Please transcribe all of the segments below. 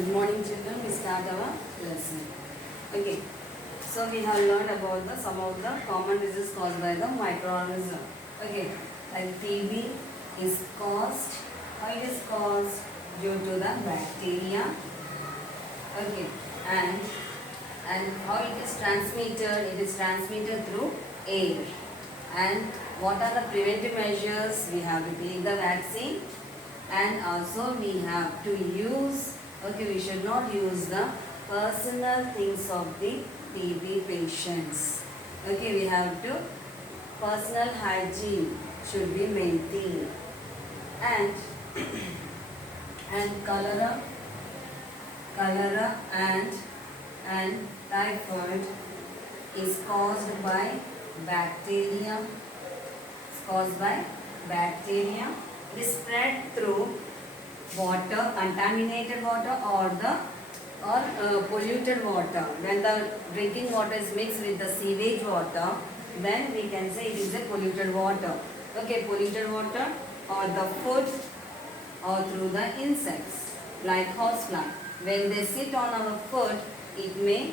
Good morning, children. We start our lesson. Okay. So we have learned about some of the common diseases caused by the microorganism. Okay. Like TB is caused. How it is caused? Due to the bacteria. Okay. And how it is transmitted? It is transmitted through air. And what are the preventive measures? We have to take the vaccine, and also we have to use, okay, we should not use the personal things of the TB patients. Okay, we have to, personal hygiene should be maintained. And and cholera and typhoid is caused by bacteria. It's caused by bacteria. It is spread through water, contaminated water, or polluted water. When the drinking water is mixed with the sewage water, then we can say it is a polluted water. Okay, polluted water, or the food, or through the insects like horsefly. When they sit on our food, it may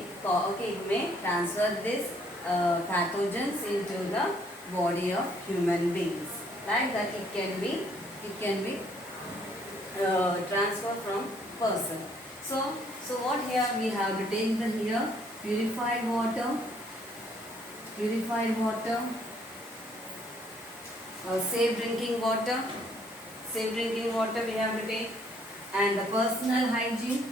transfer this pathogens into the body of human beings. Like that, it can be transferred from person. So what here we have to take the here purified water, safe drinking water we have to take, and the personal hygiene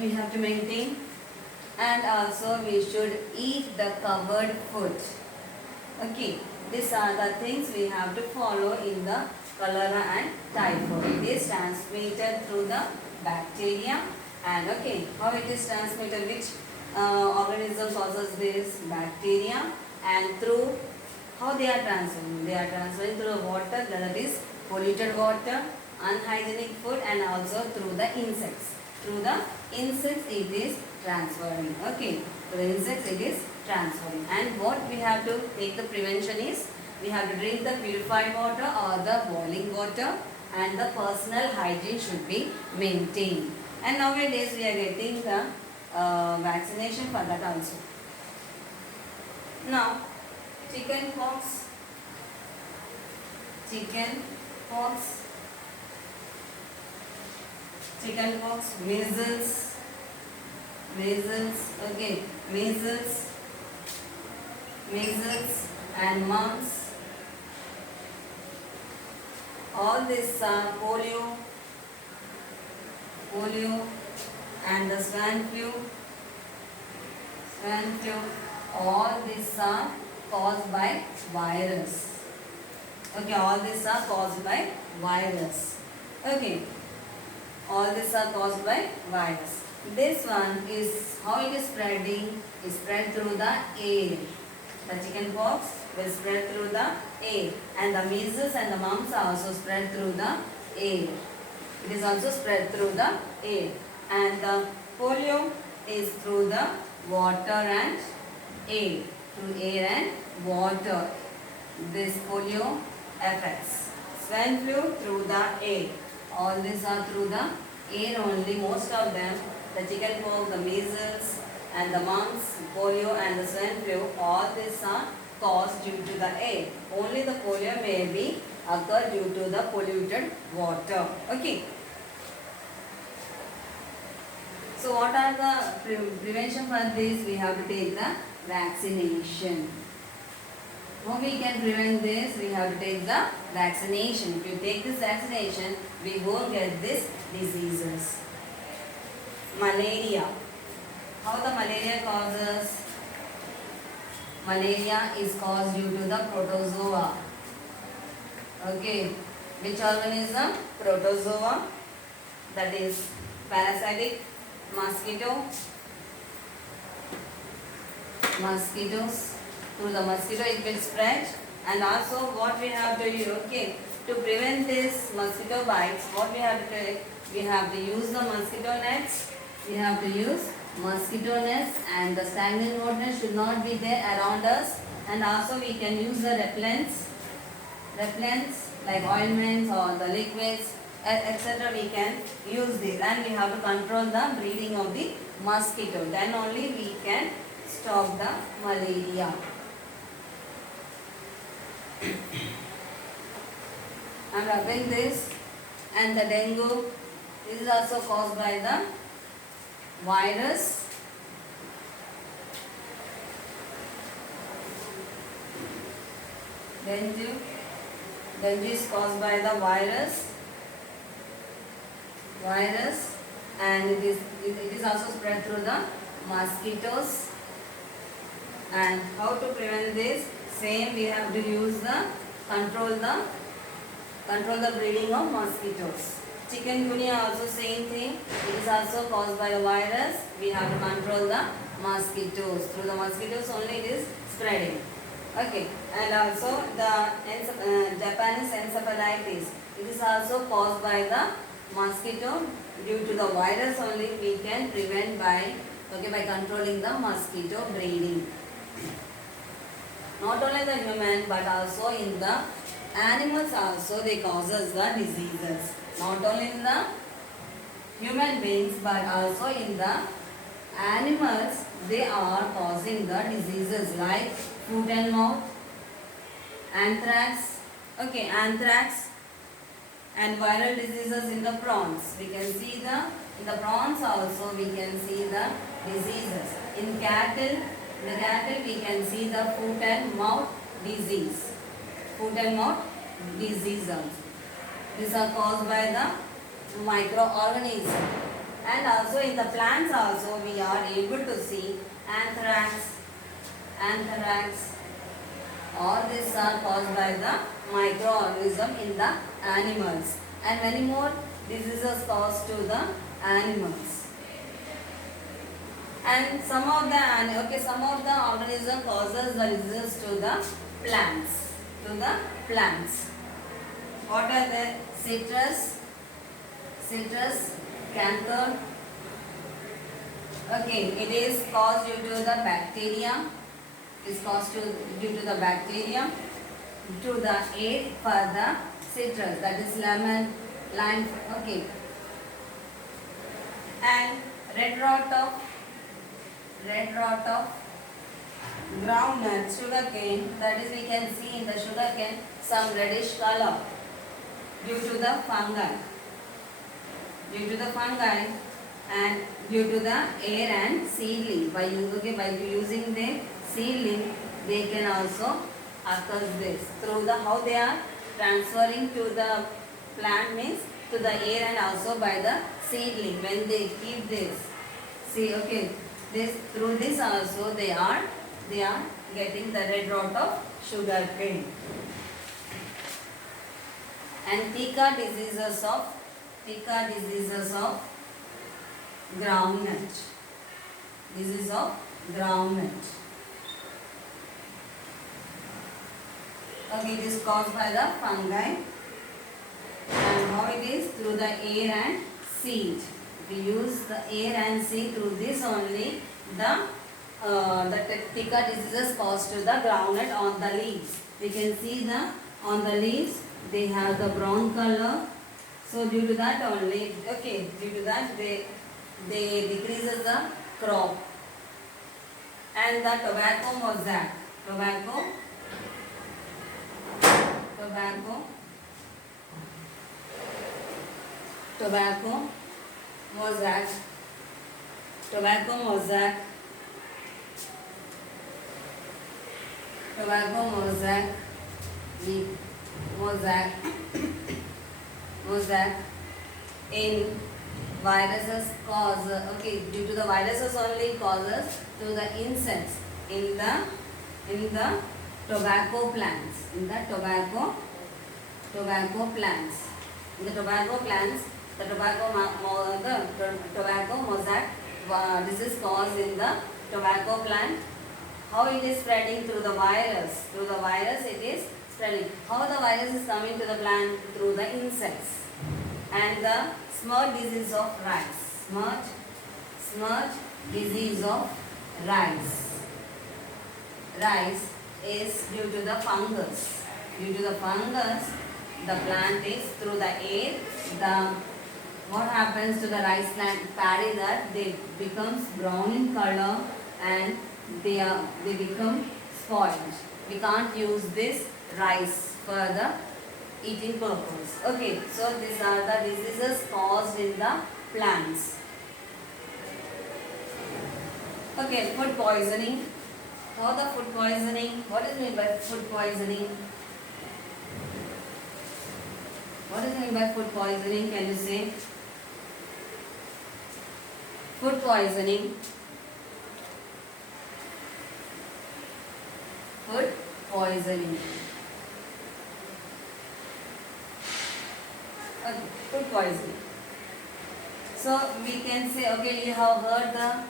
we have to maintain, and also we should eat the covered food. Okay, these are the things we have to follow in the cholera and typhoid. It is transmitted through the bacteria, and okay, how it is transmitted, which organism causes this? Bacteria. And through, how they are transferring? They are transferring through water, that is polluted water, unhygienic food, and also through the insects. Through the insects it is transferring. Okay, through the insects it is transferring. And what we have to take the prevention is, we have to drink the purified water or the boiling water, and the personal hygiene should be maintained. And nowadays we are getting the vaccination for that also. Now, chicken pox, measles, okay, measles and mumps. All these are polio and the swine flu. All these are caused by virus. Okay, all these are caused by virus. Okay, all these are caused by virus. This one is how it is spreading. Is spread through the air. The chicken pox will spread through the air, and the measles and the mumps are also spread through the air. It is also spread through the air, and the polio is through the water and air. Through air and water, this polio affects. Swine flu through the air. All these are through the air only, most of them. The chicken pox, the measles and the mumps, polio and the swine flu, all these are caused due to the air. Only the polio may be occur due to the polluted water. Okay. So what are the prevention for this? We have to take the vaccination. How we can prevent this? We have to take the vaccination. If you take this vaccination, we won't get these diseases. Malaria. How the malaria causes? Malaria is caused due to the protozoa. Okay. Which organism? Protozoa. That is parasitic mosquitoes. Through the mosquito it will spread. And also what we have to do, okay, to prevent this mosquito bites, what we have to do, we have to use the mosquito nets. And the stagnant water should not be there around us. And also we can use the repellents. repellents like ointments or the liquids, etc. We can use this, and we have to control the breeding of the mosquito. Then only we can stop the malaria. I'm rubbing this, and the dengue, this is also caused by the virus. Dengue is caused by the virus, and it is also spread through the mosquitoes. And how to prevent this? Same, we have to use the control the breeding of mosquitoes. Chikungunya also same thing. It is also caused by the virus. We have to control the mosquitoes. Through the mosquitoes only it is spreading. Okay, and also the Japanese encephalitis. It is also caused by the mosquito. Due to the virus only we can prevent by controlling the mosquito breeding. Not only the human but also in the animals also they causes the diseases. Not only in the human beings but also in the animals they are causing the diseases like foot and mouth, anthrax, anthrax, and viral diseases in the prawns. We can see in the prawns also we can see the diseases. In cattle we can see the foot and mouth disease. Foot and mouth disease also. These are caused by the microorganisms. And also in the plants also we are able to see anthrax. All these are caused by the microorganism in the animals, and many more diseases caused to the animals. And some of the organism causes the diseases to the plants. What are the citrus, canker? It is caused due to the bacteria. Due to the bacteria, to the aid for the citrus, that is lemon, lime. And red rot of groundnut, sugarcane, that is we can see in the sugarcane some reddish color due to the fungi. And due to the air and seedling. By using the seedling, they can also occur this. Through how they are transferring to the plant means to the air, and also by the seedling when they keep this. Through this also they are getting the red rot of sugar cane. And Pica diseases of groundnut. Disease of groundnut. It is caused by the fungi. And how it is? Through the air and seed. We use the air and seed. Through this only the Pica diseases caused to the groundnut on the leaves. We can see on the leaves they have the brown color. So due to that only, they decreases the crop. And the tobacco mosaic. Tobacco mosaic. In viruses cause, due to the viruses only causes to the insects in the tobacco plants. The tobacco mosaic disease caused in the tobacco plant. How it is spreading? Through the virus. Through the virus it is spreading. How the virus is coming to the plant? Through the insects. And the smut disease of rice. Smut disease of rice. Rice is due to the fungus. Due to the fungus, the plant is through the air. The what happens to the rice plant paddy that they becomes brown in color and they become spoiled. We can't use this rice for the eating purpose. Okay, so these are the diseases caused in the plants. Okay, food poisoning. How the food poisoning? What is meant by food poisoning? What is meant by food poisoning? Can you say? Food poisoning. Food poisoning. Okay, food poisoning. So we can say, okay, you have heard the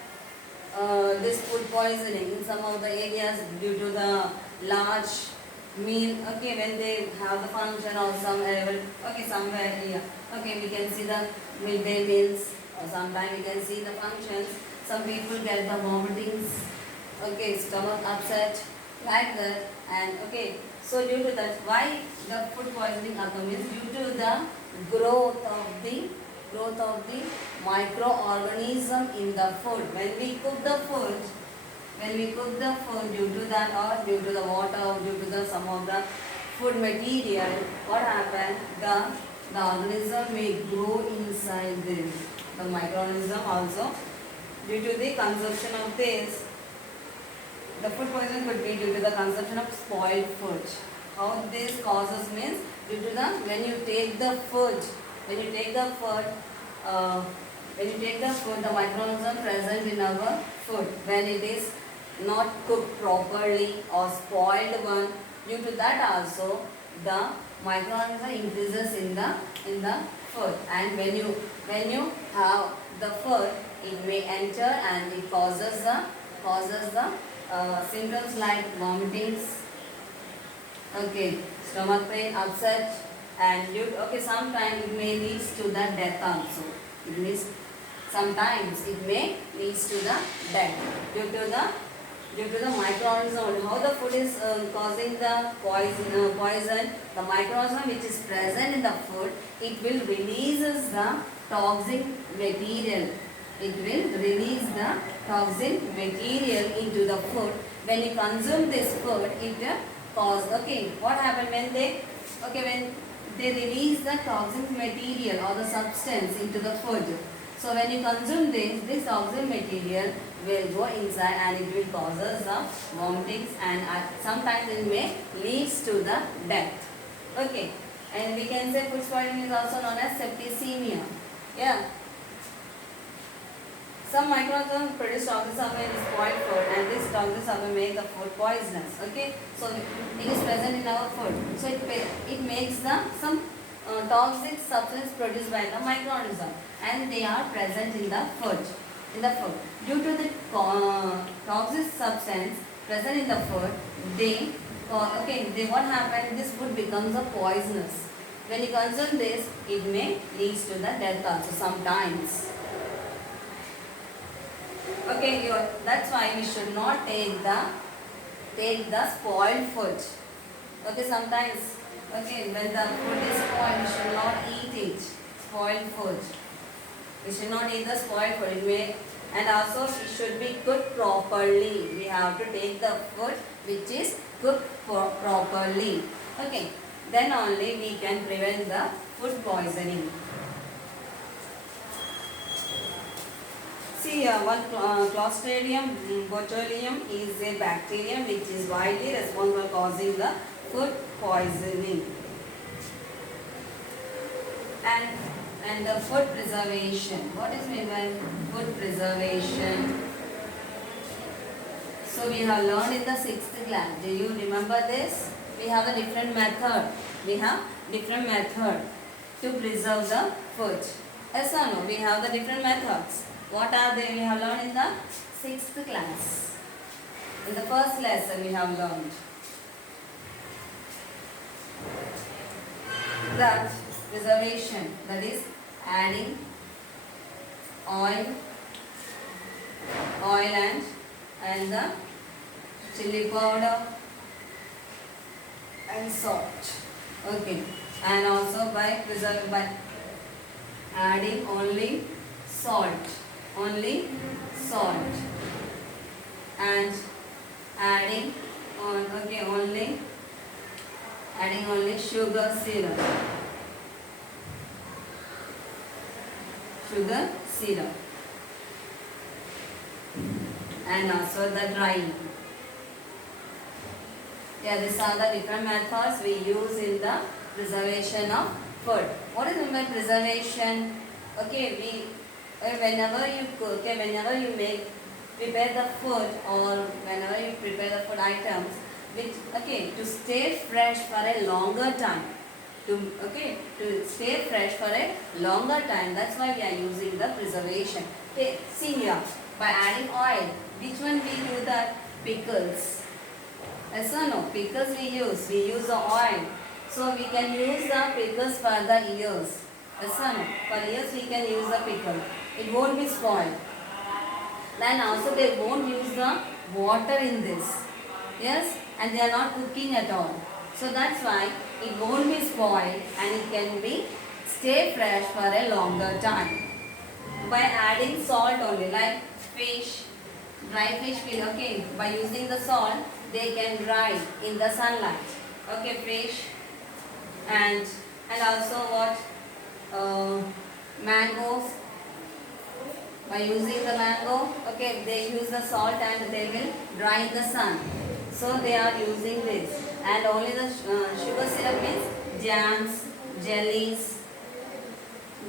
this food poisoning in some of the areas due to the large meal. Okay, when they have the function or somewhere, okay, somewhere here. Okay, we can see the midday meals, or sometimes we can see the functions. Some people get the vomitings. Okay, stomach upset, like that. And okay, so due to that, why the food poisoning occurs is due to the growth of the microorganism in the food. When we cook the food, due to that or due to the water or due to the some of the food material, what happens? The organism may grow inside this. The microorganism also, due to the consumption of this, the food poisoning could be due to the consumption of spoiled food. How this causes means due to the when you take the food, when you take the food, the microorganism present in our food, when it is not cooked properly or spoiled one, due to that also the microorganism increases in the food. And when you have the food, it may enter and it causes the symptoms like vomitings, okay, stomach pain, upset, and okay, sometimes it may leads to the death also. It means sometimes it may leads to the death due to the microorganism. How the food is causing the poison, the microorganism which is present in the food, it will releases the toxic material. It will release the toxic material into the food. When you consume this food, it cause, okay, what happened when they release the toxic material or the substance into the food. So when you consume this toxic material will go inside and it will cause the vomitings, and sometimes it may leads to the death. Okay, and we can say food poisoning is also known as septicemia. Yeah. Some microorganisms produce toxic substance in spoiled food, and this toxic substance make the food poisonous. Okay, so it is present in our food. So it makes some toxic substance produced by the microorganism, and they are present in the food. Due to the toxic substance present in the food, they what happens? This food becomes a poisonous. When you consume this, it may lead to the death also sometimes. Okay, that's why we should not take the spoiled food. Okay, sometimes, okay, when the food is spoiled, we should not eat it. Spoiled food. We should not eat the spoiled food. And also it should be cooked properly. We have to take the food which is cooked properly. Okay, then only we can prevent the food poisoning. See, Clostridium botulinum is a bacterium which is widely responsible for causing the food poisoning. And the food preservation. What is meant by food preservation? So we have learned in the 6th class. Do you remember this? We have a different method. To preserve the food. Yes or no? We have the different methods. What are they? We have learned in the 6th class. In the first lesson we have learned that preservation, that is adding oil and the chili powder and salt. Okay, and also by adding only salt, salt, and adding on only sugar syrup, and also the drying. Yeah, these are the different methods we use in the preservation of food. What is meant by preservation? Okay, whenever you cook, okay, whenever you prepare the food, or whenever you prepare the food items, which to stay fresh for a longer time. To stay fresh for a longer time. That's why we are using the preservation. Okay, see here, by adding oil, which one we do that? Pickles. Yes or no? Pickles we use the oil. So we can use the pickles for the years. Yes or no? For years we can use the pickle. It won't be spoiled. Then also they won't use the water in this. Yes? And they are not cooking at all. So that's why it won't be spoiled and it can be stay fresh for a longer time. By adding salt only, like fish, dry fish will, by using the salt, they can dry in the sunlight. Okay, fish, and also what? Mangoes. By using the mango, they use the salt and they will dry in the sun. So they are using this. And only the sugar syrup means jams, jellies,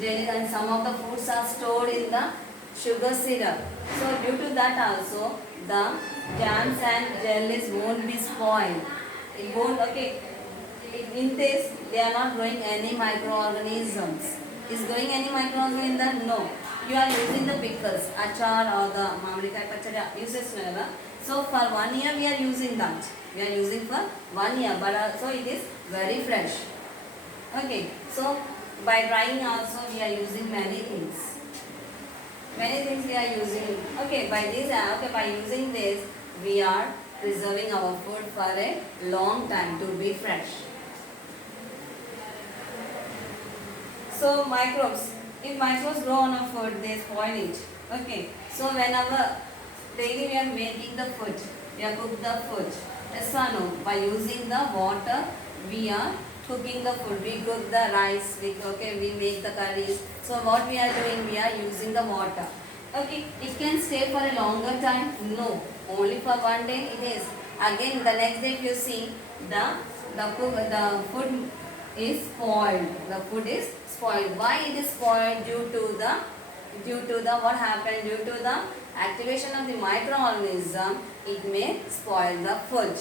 and some of the foods are stored in the sugar syrup. So due to that also, the jams and jellies won't be spoiled. It won't, in this, they are not growing any microorganisms. Is growing any microorganism in that? No. You are using the pickles, achar or the mamrikai pachadi uses never. So for 1 year we are using that. We are using for 1 year, but also it is very fresh. Okay, so by drying also we are using many things. Many things we are using. By using this we are preserving our food for a long time to be fresh. So microbes. If microbes grow on a food, they spoil it. Okay. So whenever daily we are making the food, we are cooking the food. Yes or no? By using the water, we are cooking the food. We cook the rice. We make the curries. So what we are doing? We are using the water. Okay. It can stay for a longer time? No. Only for 1 day it is. Again, the next day if you see, the food is spoiled. The food is spoiled. Why it is spoiled? Due to the what happened? Due to the activation of the microorganism, it may spoil the food.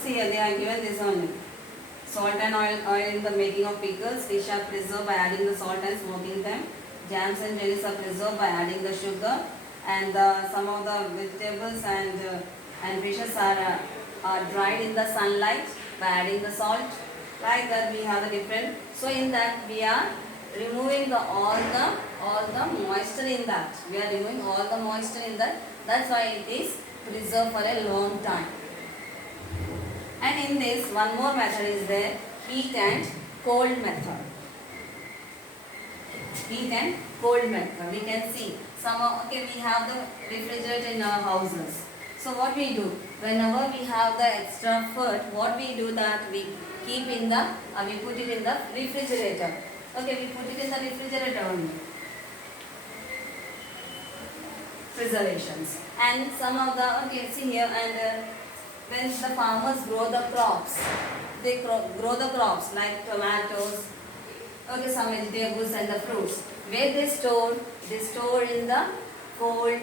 See here, they are given this only. Salt and oil in the making of pickles. Fish are preserved by adding the salt and smoking them. Jams and jellies are preserved by adding the sugar. And some of the vegetables and fishes are dried in the sunlight by adding the salt. Like that we have the different. So in that we are removing all the moisture in that. We are removing all the moisture in that. That's why it is preserved for a long time. And in this, one more method is there, heat and cold method. Heat and cold method. We can see we have the refrigerator in our houses. So what we do, whenever we have the extra food, what we do that we keep in the, we put it in the refrigerator. We put it in the refrigerator only. Preservations. And some of the, see here, and when the farmers grow the crops, they grow the crops like tomatoes, some vegetables and the fruits. Where they store in the cold.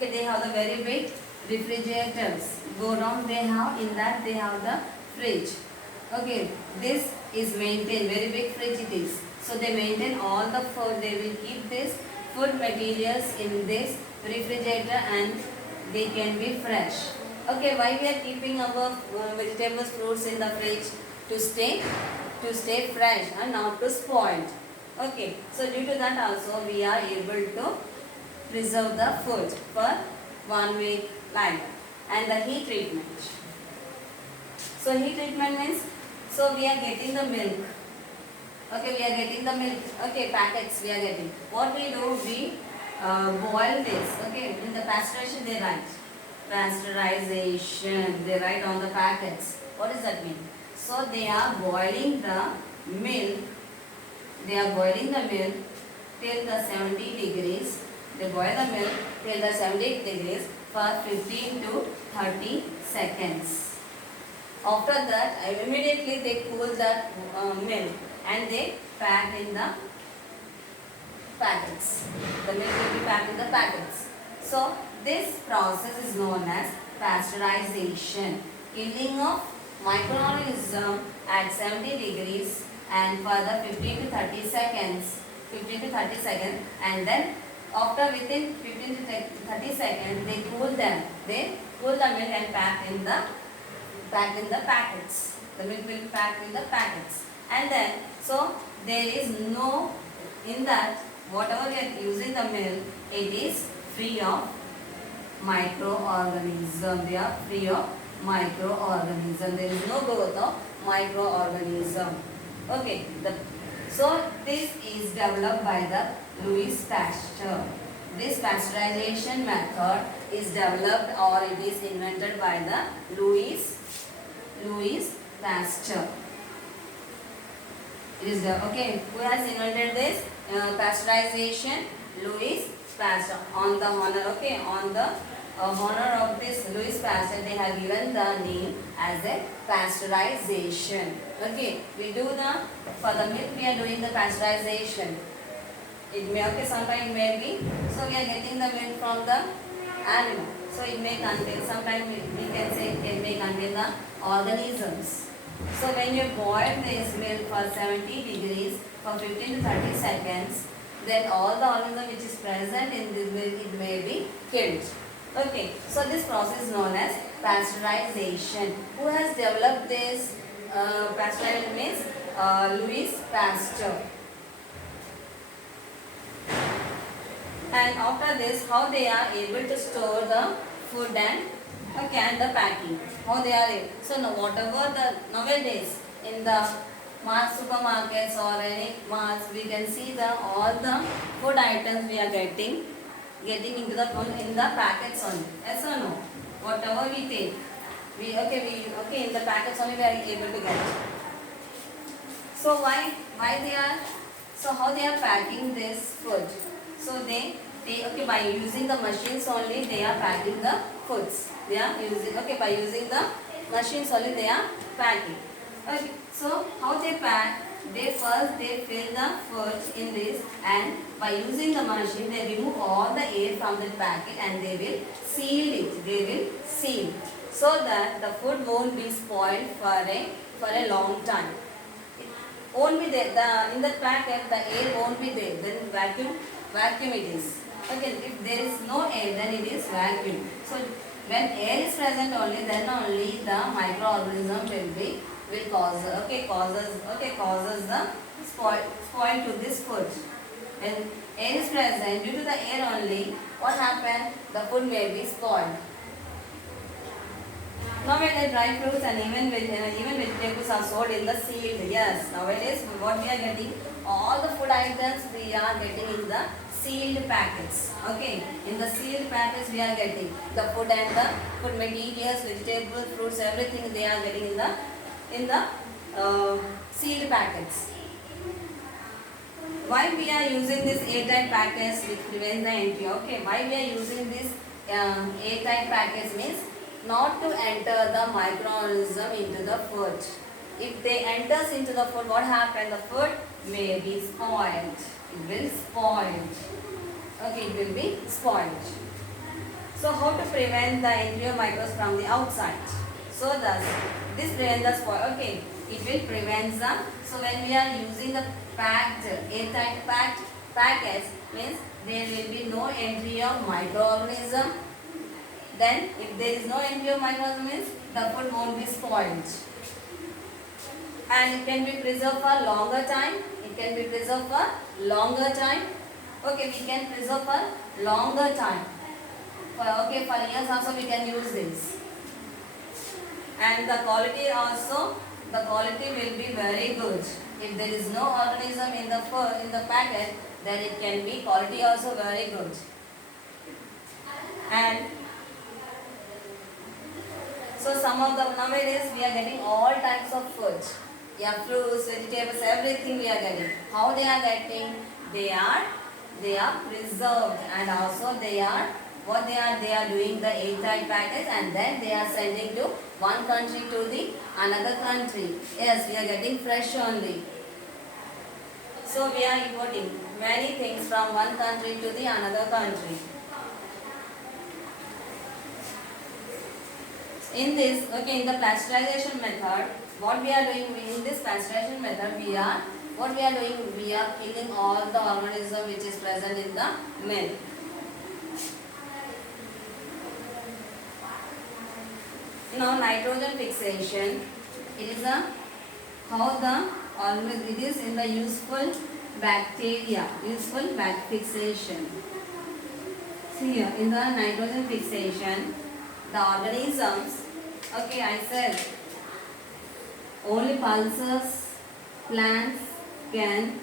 They have the very big refrigerators. Go down, they have the fridge. This is maintained, very big fridge it is. So they maintain all the food. They will keep this food materials in this refrigerator and they can be fresh. Why we are keeping our vegetables, fruits in the fridge? To stay fresh and not to spoil. Okay, so due to that also we are able to preserve the food for 1 week like that. And the heat treatment. So heat treatment means, so we are getting the milk. Okay, we are getting the milk. Okay, packets we are getting. What we do, we boil this. Okay, in the pasteurization they write. Pasteurization, they write on the packets. What does that mean? So they are boiling the milk. They are boiling the milk till the 70 degrees. They boil the milk till the 70 degrees for 15 to 30 seconds. After that, immediately they cool the milk and they pack in the packets. The milk will be packed in the packets. So this process is known as pasteurization. Killing of microorganism at 70 degrees and for the 15 to 30 seconds. 15 to 30 seconds, and then after within 15 to 30 seconds they cool them. They cool the milk and pack in the packets. The milk will be packed in the packets. And then, so there is no, in that, whatever we are using the milk, it is free of microorganism. They are free of microorganism. There is no growth of microorganism. Okay. So this is developed by the Louis Pasteur. This pasteurization method is developed or it is invented by the Louis Pasteur. It is okay. Who has invented this pasteurization? Louis Pasteur. On the honor, okay, on the honor of this Louis Pasteur, they have given the name as a pasteurization. Okay, we do the, for the milk we are doing the pasteurization. It may, okay, sometimes it may be, so we are getting the milk from the animal. So it may contain, sometimes we can say it may contain the organisms. So when you boil this milk for 70 degrees for 15 to 30 seconds, then all the organism which is present in this milk, it may be killed. Okay, so this process is known as pasteurization. Who has developed this pasteurization means Louis Pasteur. And after this, how they are able to store the food and the packing. How they are able. So now whatever the nowadays in the mass supermarkets or any mass, we can see the all the food items we are getting into the food in the packets only. Yes or no? Whatever we take, we in the packets only we are able to get. So why they are, so how they are packing this food? So they by using the machines only they are packing the foods. They are using by using the machines only they are packing. Okay, so how they pack? They first fill the food in this, and by using the machine they remove all the air from the packet and they will seal it. They will seal so that the food won't be spoiled for a long time. It won't be there. In the packet the air won't be there. Then vacuum it is. Okay, if there is no air, then it is vacuum. So when air is present only, then only the microorganism will causes the spoil to this food. When air is present, due to the air only, what happens? The food may be spoiled. Nowadays, dry fruits and even vegetables are sold in the sealed. Yes, nowadays what we are getting, all the food items we are getting in the sealed packets. Okay, in the sealed packets we are getting the food and the food materials, vegetables, fruits, everything they are getting in the sealed packets. Why we are using this airtight packets which prevents the entry? Okay, why we are using this airtight packets means not to enter the microorganism into the food. If they enters into the food, what happens? The food may be spoiled. It will spoil. Okay, it will be spoiled. So how to prevent the entry of microbes from the outside? So thus, this prevents the spoil. Okay, it will prevent the. So when we are using the airtight packets, means there will be no entry of microorganism. Then if there is no entry of microorganism, means the food won't be spoiled. And it can be preserved for longer time. It can be preserved for longer time. Okay, we can preserve for longer time. For years also we can use this. And the quality also, the quality will be very good. If there is no organism in the packet, then it can be quality also very good. And so some of the nowadays we are getting all types of food. Yeah, fruits, vegetables, everything we are getting. How they are getting? They are preserved, and also they are doing the airtight packets, and then they are sending to one country to the another country. Yes, we are getting fresh only. So we are importing many things from one country to the another country. In this, okay, in the pasteurization method, what we are doing in this pasteurization method, we are killing all the organism which is present in the milk. Now nitrogen fixation, it is it is in the useful bacteria, fixation. See here, in the nitrogen fixation, the organisms, okay, I said only pulses, plants can,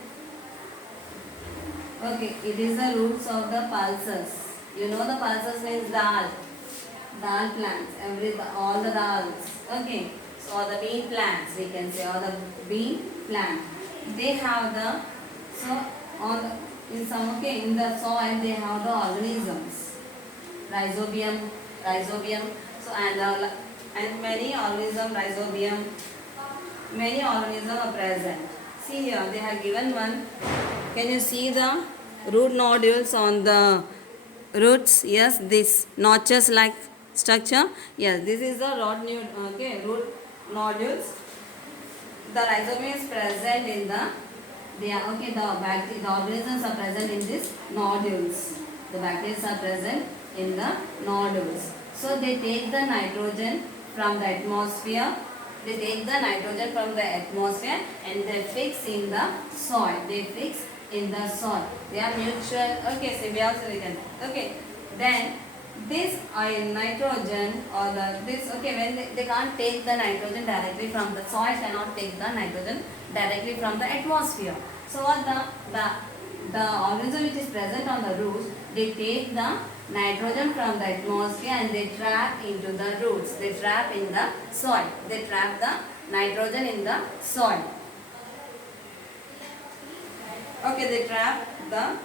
okay, it is the roots of the pulses. You know the pulses means dal plants, all the dals, okay, so or the bean plants we can say, or the bean plant, they have the, so on the, in some, okay, in the soil they have the organisms, rhizobium, so and many organisms, many organisms are present. See here, they have given one. Can you see the root nodules on the roots? Yes, this notches like structure. Yes, this is the root nodules. The rhizobium is present in the, the organisms are present in these nodules. The bacteria are present in the nodules. So they take the nitrogen from the atmosphere. And they fix in the soil. They are mutual. Okay, symbiosis. Okay. Then this nitrogen or when they can't take the nitrogen directly from the soil, cannot take the nitrogen directly from the atmosphere. So what the organism which is present on the roots, they take the nitrogen from the atmosphere and they trap into the roots. They trap in the soil. They trap the nitrogen in the soil. Okay, they trap the,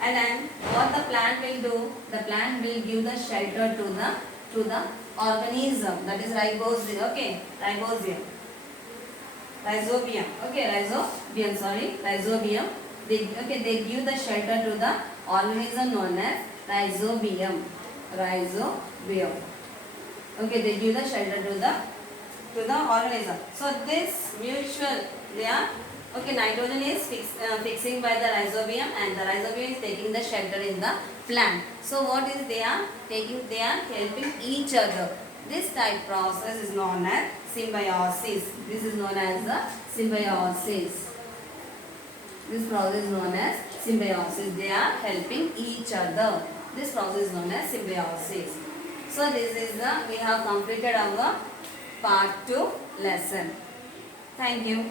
and then what the plant will do? The plant will give the shelter to the organism, that is rhizobium. Okay, rhizobium. They give the shelter to the organism known as rhizobium. Okay, they give the shelter to the organism. So this mutual, they are, okay, nitrogen is fixing by the rhizobium, and the rhizobium is taking the shelter in the plant. So what is they are taking? They are helping each other. This type process is known as symbiosis. This is known as the symbiosis. This process is known as symbiosis. They are helping each other. This process is known as symbiosis. So this is we have completed our part 2 lesson. Thank you.